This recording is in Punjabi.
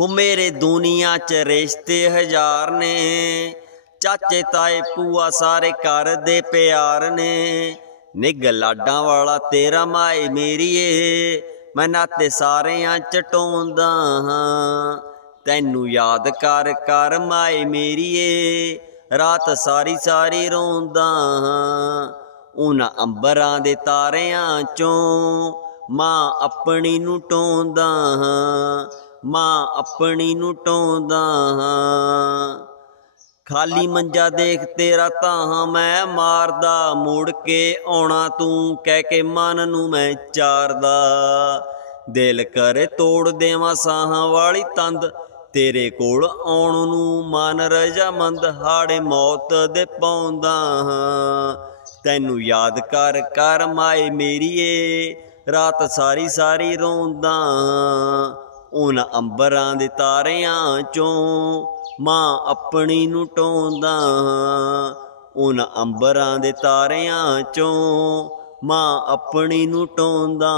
ਹੋ ਮੇਰੇ ਦੁਨੀਆ 'ਚ ਰਿਸ਼ਤੇ ਹਜ਼ਾਰ ਨੇ। ਚਾਚੇ ਤਾਏ ਪੂਆ ਸਾਰੇ ਘਰ ਦੇ ਪਿਆਰ ਨੇ। ਨਿੱਘ ਲਾਡਾਂ ਵਾਲਾ ਤੇਰਾ ਮਾਏ ਮੇਰੀਏ ਮੈਂ ਨਾਤੇ ਸਾਰਿਆਂ ਚ ਹਾਂ। ਤੈਨੂੰ ਯਾਦ ਕਰ ਕਰ ਮਾਏ ਮੇਰੀਏ ਰਾਤ ਸਾਰੀ ਸਾਰੀ ਰੋਂਦਾ ਹਾਂ। ਉਹਨਾਂ ਅੰਬਰਾਂ ਦੇ ਤਾਰਿਆਂ ਚੋਂ ਮਾਂ ਆਪਣੀ ਨੂੰ ਟੋਂਦਾ ਹਾਂ। ਮਾਂ ਆਪਣੀ ਨੂੰ ਟੋਂਦਾ ਹਾਂ। ਖਾਲੀ ਮੰਜਾ ਦੇਖ ਤੇਰਾ ਤਾਂ ਮੈਂ ਮਾਰਦਾ ਮੁੜ ਕੇ ਆਉਣਾ ਤੂੰ ਕਹਿ ਕੇ ਮਨ ਨੂੰ ਮੈਂ ਚਾਰਦਾ। ਦਿਲ ਕਰੇ ਤੋੜ ਦੇਵਾਂ ਸਾਹਾਂ ਵਾਲੀ ਤੰਦ ਤੇਰੇ ਕੋਲ ਆਉਣ ਨੂੰ ਮਨ ਰਜਾਮੰਦ ਹਾੜੇ ਮੌਤ ਦੇ ਪਾਉਂਦਾ ਹਾਂ। ਤੈਨੂੰ ਯਾਦ ਕਰ ਕਰ ਮਾਏ ਮੇਰੀਏ ਰਾਤ ਸਾਰੀ ਸਾਰੀ ਰੋਂਦਾ ਹਾਂ। ਉਹਨਾਂ ਅੰਬਰਾਂ ਦੇ ਤਾਰਿਆਂ ਚੋਂ ਮਾਂ ਆਪਣੀ ਨੂੰ ਟੋਂਦਾ ਉਹਨਾਂ ਅੰਬਰਾਂ ਦੇ ਤਾਰਿਆਂ ਚੋਂ ਮਾਂ ਆਪਣੀ ਨੂੰ ਟੋਂਦਾ